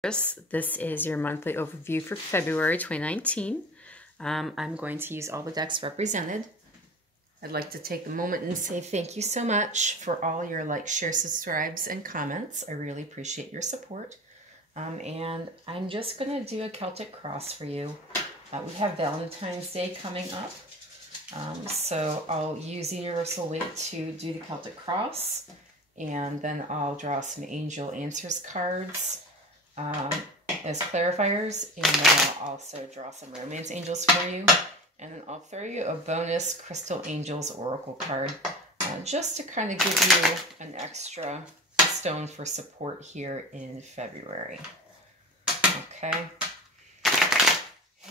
This is your monthly overview for February 2019. I'm going to use all the decks represented. I'd like to take a moment and say thank you so much for all your likes, shares, subscribes, and comments. I really appreciate your support. And I'm just going to do a Celtic cross for you. We have Valentine's Day coming up. So I'll use the Universal Weight to do the Celtic cross. And then I'll draw some angel answers cards as clarifiers, and then I'll also draw some romance angels for you, and then I'll throw you a bonus Crystal Angels Oracle card just to kind of give you an extra stone for support here in February. Okay,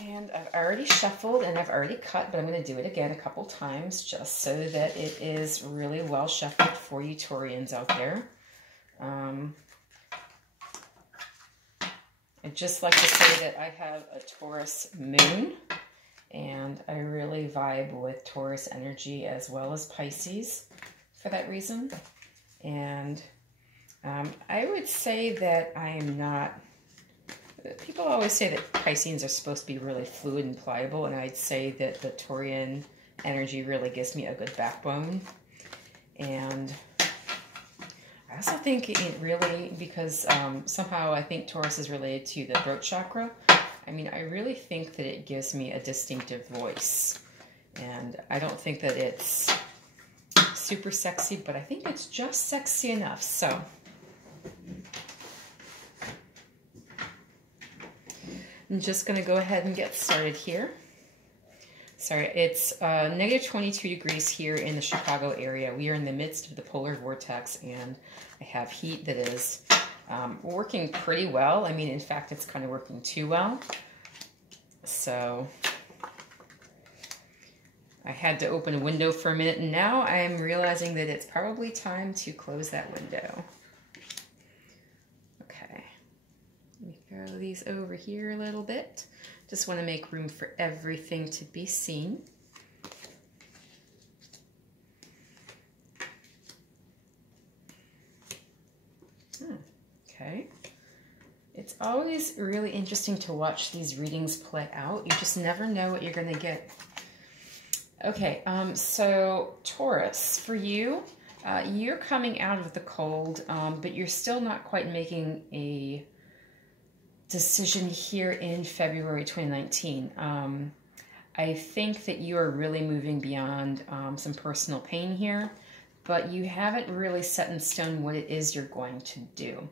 and I've already shuffled and I've already cut, but I'm going to do it again a couple times just so that it is really well shuffled for you Taurians out there. I'd just like to say that I have a Taurus moon, and I really vibe with Taurus energy as well as Pisces for that reason. And I would say that I am not, people always say that Pisceans are supposed to be really fluid and pliable, and I'd say that the Taurian energy really gives me a good backbone. And I also think it really, because somehow I think Taurus is related to the throat chakra. I mean, I really think that it gives me a distinctive voice. And I don't think that it's super sexy, but I think it's just sexy enough. So I'm just going to go ahead and get started here. Sorry, it's negative 22 degrees here in the Chicago area. We are in the midst of the polar vortex, and I have heat that is working pretty well. I mean, in fact, it's kind of working too well. So I had to open a window for a minute, and now I'm realizing that it's probably time to close that window. Okay, let me throw these over here a little bit. Just want to make room for everything to be seen. Okay. It's always really interesting to watch these readings play out. You just never know what you're going to get. Okay, so Taurus, for you, you're coming out of the cold, but you're still not quite making a decision here in February 2019. I think that you are really moving beyond some personal pain here, but you haven't really set in stone what it is you're going to do.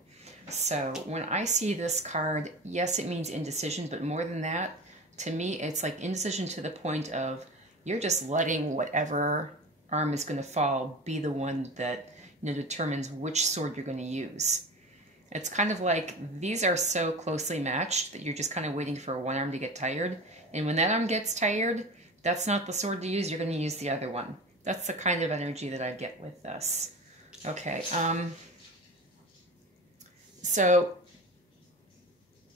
So when I see this card, yes, it means indecision, but more than that, to me, it's like indecision to the point of you're just letting whatever arm is going to fall be the one that, you know, determines which sword you're going to use. It's kind of like these are so closely matched that you're just kind of waiting for one arm to get tired. And when that arm gets tired, that's not the sword to use. You're going to use the other one. That's the kind of energy that I get with this. Okay. So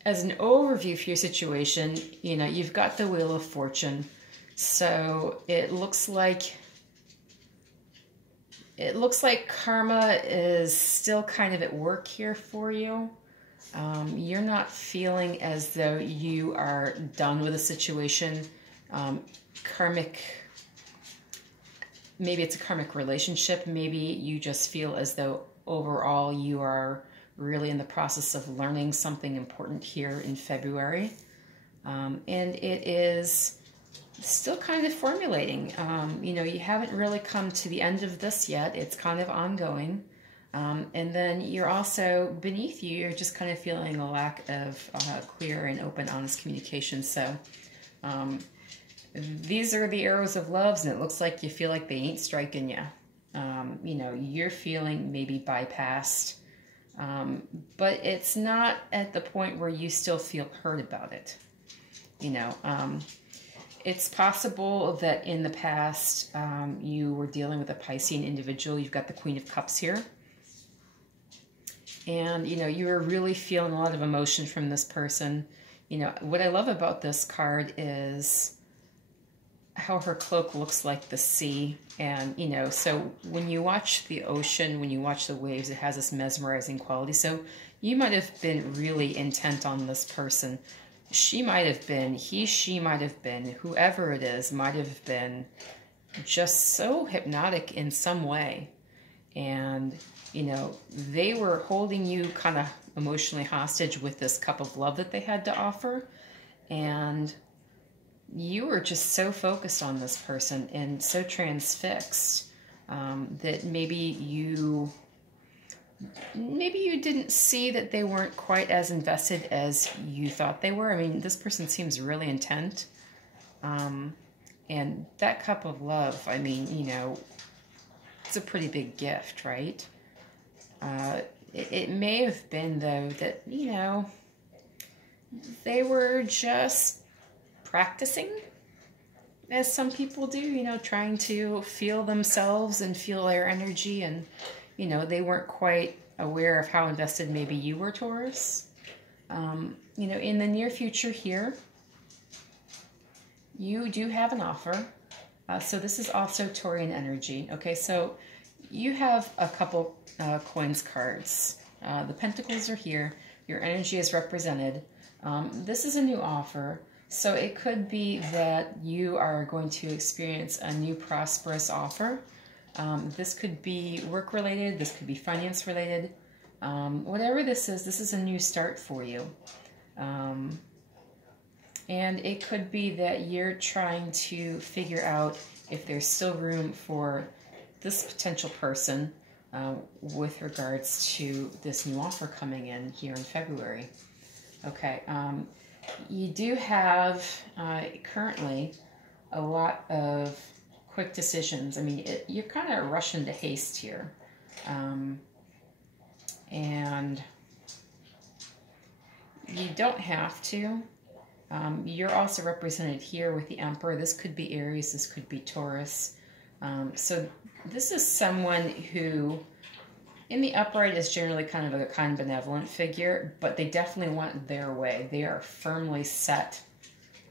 as an overview for your situation, you know, you've got the Wheel of Fortune. So it looks like karma is still kind of at work here for you. You're not feeling as though you are done with a situation. Maybe it's a karmic relationship. Maybe you just feel as though overall you are really in the process of learning something important here in February. And it is still kind of formulating. You know, you haven't really come to the end of this yet. It's kind of ongoing. And then you're also, beneath you, you're just kind of feeling a lack of clear and open, honest communication. So these are the arrows of loves, and it looks like you feel like they ain't striking you. You know, you're feeling maybe bypassed, but it's not at the point where you still feel hurt about it. You know, it's possible that in the past you were dealing with a Piscean individual. You've got the Queen of Cups here. And, you know, you were really feeling a lot of emotion from this person. You know, what I love about this card is how her cloak looks like the sea. And, you know, so when you watch the ocean, when you watch the waves, it has this mesmerizing quality. So you might have been really intent on this person. She might have been, she might have been, whoever it is might have been just so hypnotic in some way. And, you know, they were holding you kind of emotionally hostage with this cup of love that they had to offer. And you were just so focused on this person and so transfixed that maybe you didn't see that they weren't quite as invested as you thought they were. I mean, this person seems really intent. And that cup of love, I mean, you know, it's a pretty big gift, right? It may have been, though, that, you know, they were just practicing, as some people do, you know, trying to feel themselves and feel their energy. And, you know, they weren't quite aware of how invested maybe you were, Taurus. You know, in the near future here, you do have an offer. So this is also Taurian energy. Okay, so you have a couple coins cards. The pentacles are here. Your energy is represented. This is a new offer. So it could be that you are going to experience a new prosperous offer. This could be work-related. This could be finance-related. Whatever this is a new start for you. And it could be that you're trying to figure out if there's still room for this potential person with regards to this new offer coming in here in February. Okay, you do have currently a lot of quick decisions. I mean, you're kind of rushing to haste here. And you don't have to. You're also represented here with the Emperor. This could be Aries, this could be Taurus. So this is someone who, in the upright, is generally kind of a kind, benevolent figure, but they definitely want their way. They are firmly set.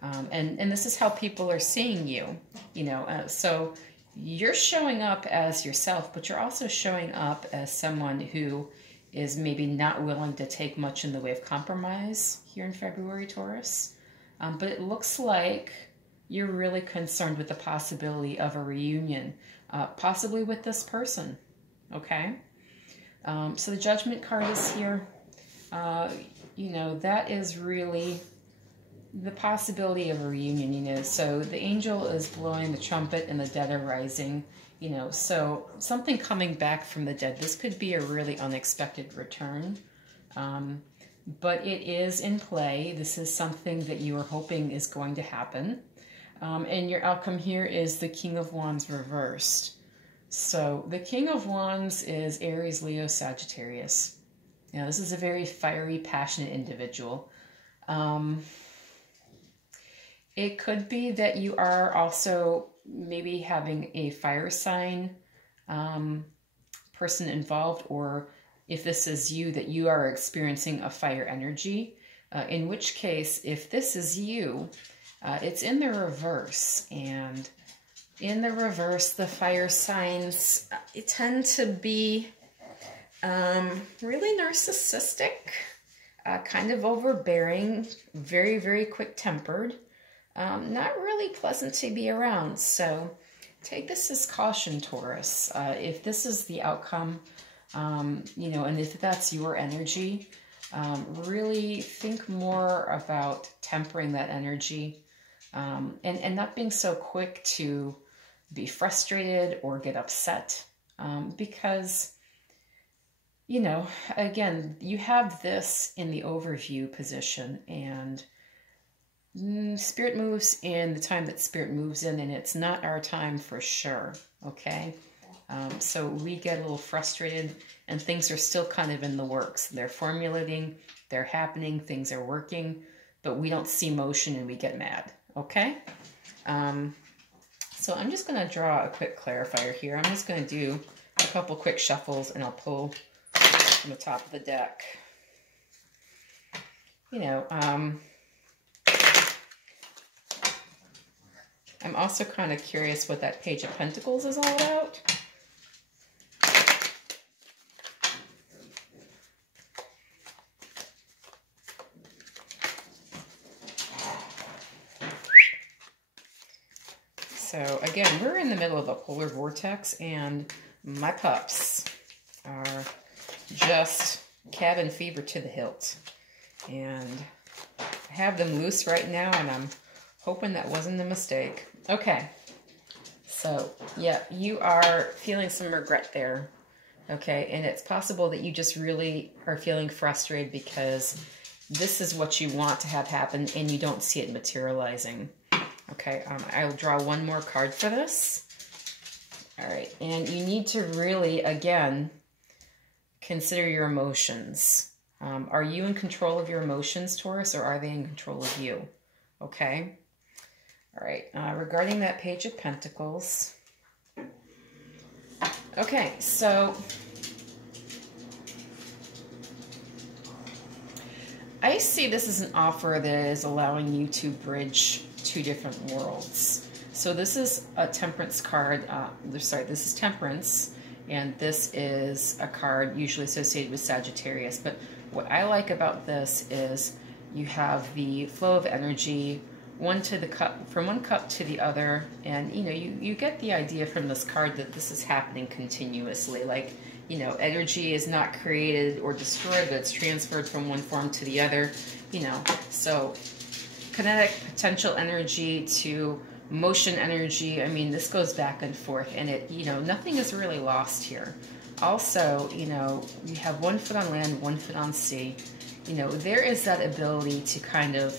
And this is how people are seeing you, you know. So you're showing up as yourself, but you're also showing up as someone who is maybe not willing to take much in the way of compromise here in February, Taurus. But it looks like you're really concerned with the possibility of a reunion, possibly with this person, okay? So the Judgment card is here. You know, that is really the possibility of a reunion, you know. So the angel is blowing the trumpet and the dead are rising, you know. So something coming back from the dead. This could be a really unexpected return. But it is in play. This is something that you are hoping is going to happen. And your outcome here is the King of Wands reversed. So the King of Wands is Aries, Leo, Sagittarius. Now, this is a very fiery, passionate individual. It could be that you are also maybe having a fire sign person involved, or if this is you, that you are experiencing a fire energy, in which case, if this is you, it's in the reverse. And in the reverse, the fire signs tend to be really narcissistic, kind of overbearing, very, very quick-tempered, not really pleasant to be around. So take this as caution, Taurus. If this is the outcome, you know, and if that's your energy, really think more about tempering that energy, and not being so quick to be frustrated or get upset, because, you know, again, you have this in the overview position, and Spirit moves in the time that Spirit moves in, and it's not our time for sure, okay? So we get a little frustrated, and things are still kind of in the works. They're formulating, they're happening, things are working, but we don't see motion and we get mad, okay? So I'm just going to draw a quick clarifier here. I'm just going to do a couple quick shuffles, and I'll pull from the top of the deck. You know, I'm also kind of curious what that Page of Pentacles is all about. So again, we're in the middle of a polar vortex, and my pups are just cabin fever to the hilt. And I have them loose right now, and I'm hoping that wasn't a mistake. Okay, so yeah, you are feeling some regret there. Okay, and it's possible that you just really are feeling frustrated because this is what you want to have happen and you don't see it materializing. Okay, I'll draw one more card for this. All right, and you need to really, again, consider your emotions. Are you in control of your emotions, Taurus, or are they in control of you? Okay. All right, regarding that Page of Pentacles. Okay, so I see this as an offer that is allowing you to bridge two different worlds. So this is a Temperance card. Sorry, this is Temperance, and this is a card usually associated with Sagittarius. But what I like about this is you have the flow of energy, one to the cup, from one cup to the other, and you know, you get the idea from this card that this is happening continuously. Like, you know, energy is not created or destroyed, but it's transferred from one form to the other, you know. So kinetic potential energy to motion energy, I mean, this goes back and forth, and it, you know, nothing is really lost here. Also, you know, you have 1 foot on land, 1 foot on sea. You know, there is that ability to kind of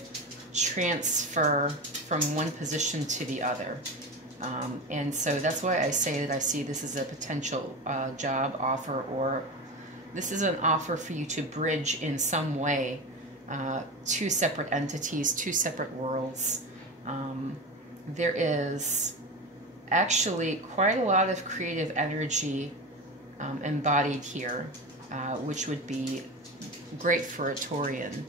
transfer from one position to the other. And so that's why I say that I see this as a potential job offer, or this is an offer for you to bridge in some way two separate entities, two separate worlds. There is actually quite a lot of creative energy embodied here, which would be great for a Taurian.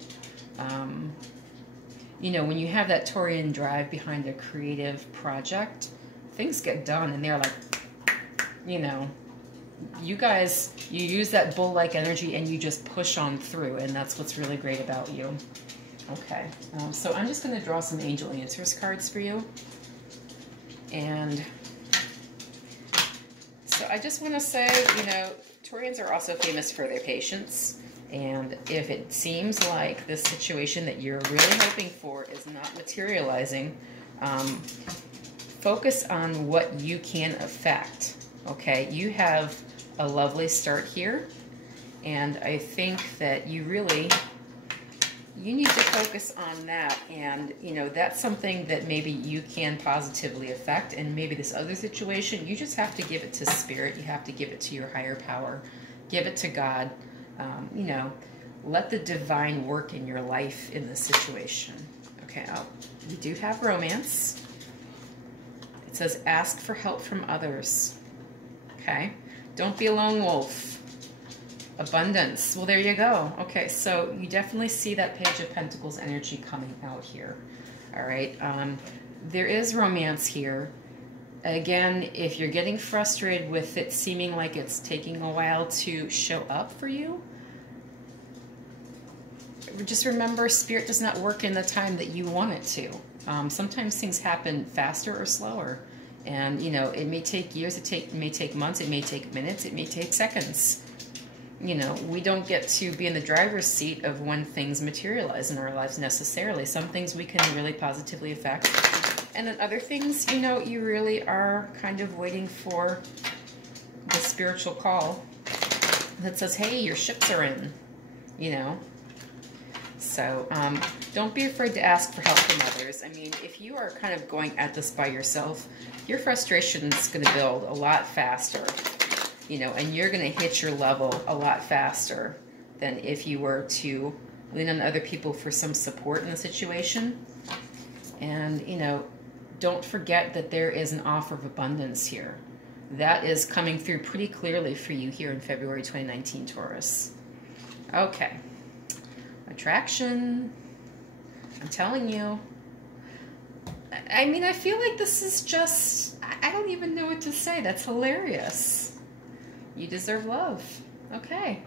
You know, when you have that Taurian drive behind a creative project, things get done, and they're like, you know, you guys, you use that bull-like energy and you just push on through, and that's what's really great about you. Okay, so I'm just going to draw some Angel Answers cards for you. And so I just want to say, you know, Taurians are also famous for their patience. And if it seems like this situation that you're really hoping for is not materializing, focus on what you can affect, okay? You have a lovely start here, and I think that you need to focus on that. And, you know, that's something that maybe you can positively affect, and maybe this other situation, you just have to give it to Spirit. You have to give it to your higher power. Give it to God. You know, let the divine work in your life in this situation. Okay, you do have romance. It says ask for help from others. Okay, don't be a lone wolf. Abundance. Well, there you go. Okay, so you definitely see that Page of Pentacles energy coming out here. All right, there is romance here. Again, if you're getting frustrated with it seeming like it's taking a while to show up for you, just remember, Spirit does not work in the time that you want it to. Sometimes things happen faster or slower. And, you know, it may take years, it may take months, it may take minutes, it may take seconds. You know, we don't get to be in the driver's seat of when things materialize in our lives necessarily. Some things we can really positively affect. And then other things, you know, you really are kind of waiting for the spiritual call that says, hey, your ships are in, you know. So don't be afraid to ask for help from others. I mean, if you are kind of going at this by yourself, your frustration is going to build a lot faster, you know, and you're going to hit your level a lot faster than if you were to lean on other people for some support in the situation. And, you know, don't forget that there is an offer of abundance here. That is coming through pretty clearly for you here in February 2019, Taurus. Okay. Attraction. I'm telling you. I mean, I feel like this is just, I don't even know what to say. That's hilarious. You deserve love. Okay.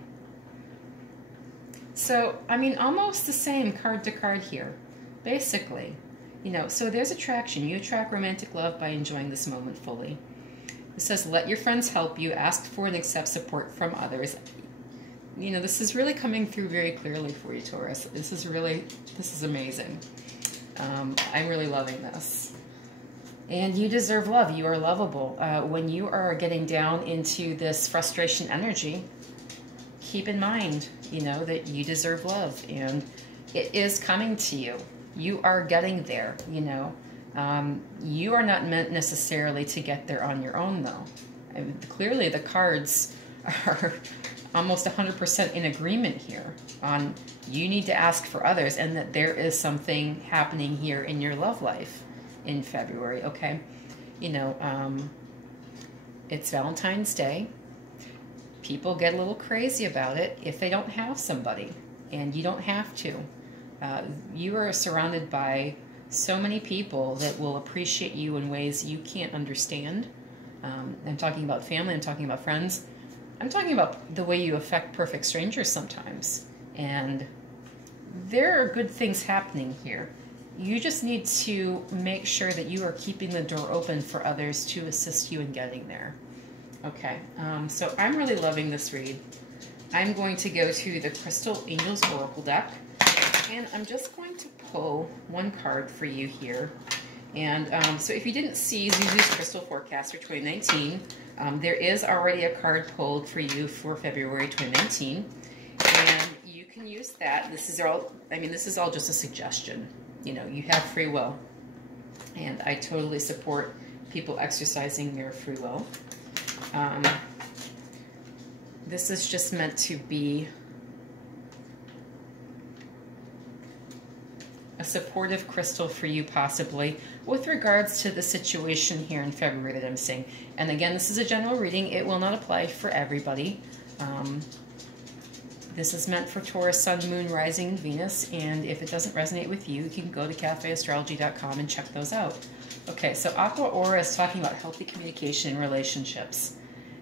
So, I mean, almost the same card to card here. Basically, You know, so there's attraction. You attract romantic love by enjoying this moment fully. It says, let your friends help you, ask for and accept support from others. You know, this is really coming through very clearly for you, Taurus. This is amazing. I'm really loving this. And you deserve love. You are lovable. When you are getting down into this frustration energy, keep in mind, you know, that you deserve love. And it is coming to you. You are getting there, you know. You are not meant necessarily to get there on your own, though. I mean, clearly, the cards are almost 100% in agreement here on you need to ask for others and that there is something happening here in your love life in February, okay? You know, it's Valentine's Day. People get a little crazy about it if they don't have somebody, and you don't have to. You are surrounded by so many people that will appreciate you in ways you can't understand. I'm talking about family, I'm talking about friends. I'm talking about the way you affect perfect strangers sometimes. And there are good things happening here. You just need to make sure that you are keeping the door open for others to assist you in getting there. Okay, so I'm really loving this read. I'm going to go to the Crystal Angels Oracle deck, and I'm just going to pull one card for you here. And so if you didn't see Zuzu's Crystal Forecast for 2019, there is already a card pulled for you for February 2019. And you can use that. This is all, I mean, this is all just a suggestion. You know, you have free will. And I totally support people exercising their free will. This is just meant to be a supportive crystal for you, possibly, with regards to the situation here in February that I'm seeing. And again, this is a general reading. It will not apply for everybody. This is meant for Taurus, Sun, Moon, Rising, and Venus. And if it doesn't resonate with you, you can go to cafeastrology.com and check those out. Okay, so Aqua Aura is talking about healthy communication in relationships.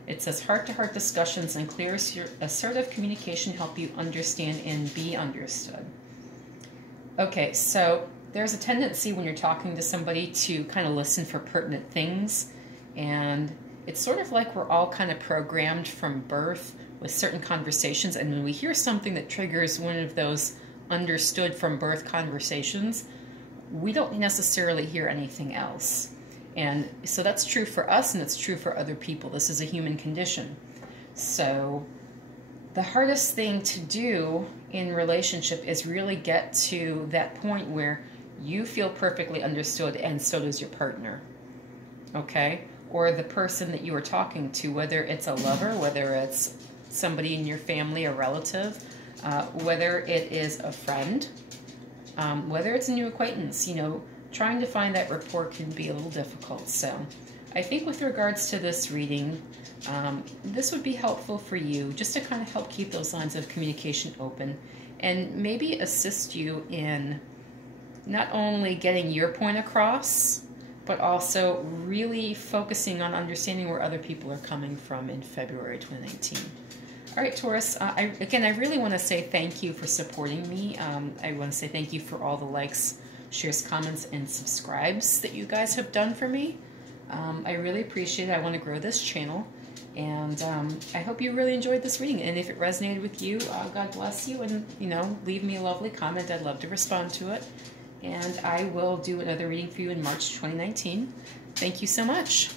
It says heart-to-heart discussions and clear, assertive communication help you understand and be understood. Okay, so there's a tendency when you're talking to somebody to kind of listen for pertinent things. And it's sort of like we're all kind of programmed from birth with certain conversations. And when we hear something that triggers one of those understood from birth conversations, we don't necessarily hear anything else. And so that's true for us, and it's true for other people. This is a human condition. So the hardest thing to do in relationship is really get to that point where you feel perfectly understood, and so does your partner, okay? Or the person that you are talking to, whether it's a lover, whether it's somebody in your family, a relative, whether it is a friend, whether it's a new acquaintance. You know, trying to find that rapport can be a little difficult. So I think with regards to this reading, this would be helpful for you just to kind of help keep those lines of communication open and maybe assist you in not only getting your point across, but also really focusing on understanding where other people are coming from in February 2019. All right, Taurus, again, I really want to say thank you for supporting me. I want to say thank you for all the likes, shares, comments, and subscribes that you guys have done for me. I really appreciate it. I want to grow this channel, and I hope you really enjoyed this reading. And if it resonated with you, God bless you, and, you know, leave me a lovely comment. I'd love to respond to it. And I will do another reading for you in March 2019. Thank you so much.